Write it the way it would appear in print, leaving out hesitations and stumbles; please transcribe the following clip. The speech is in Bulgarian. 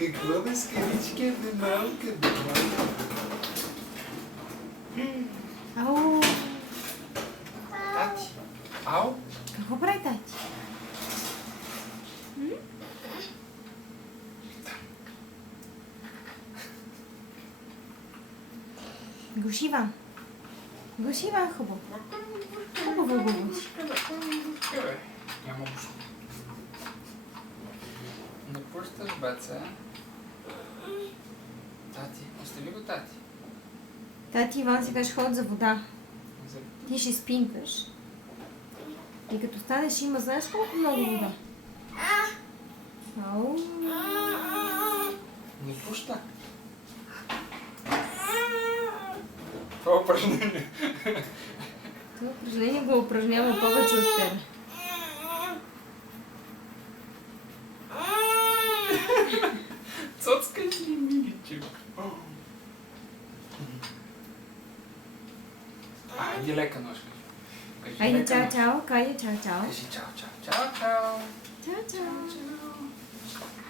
Какво да скарички да малка, да малка? Ау! Тати. Ау? Какво прави тати? Гуши Иван. Гуши Иван хубаво. Хубаво го гуши. Няма гуши. Не пущаш, баца. Тати, остави го, тати. Тати Иван сега ще ходи за вода. За- Ти ще спинкаш. И като станеш има, знаеш колко много вода? Ау! Не пуща. Това е упражнение. Това упражнение го упражнява повече от тебе. Цоцка ли, миличък? Айде лека ножка. Кажи Айде, лека чао, ножка. чао. Кайде, чао, чао. Кажи чао, чао. Чао, чао. Чао, чао. Чао.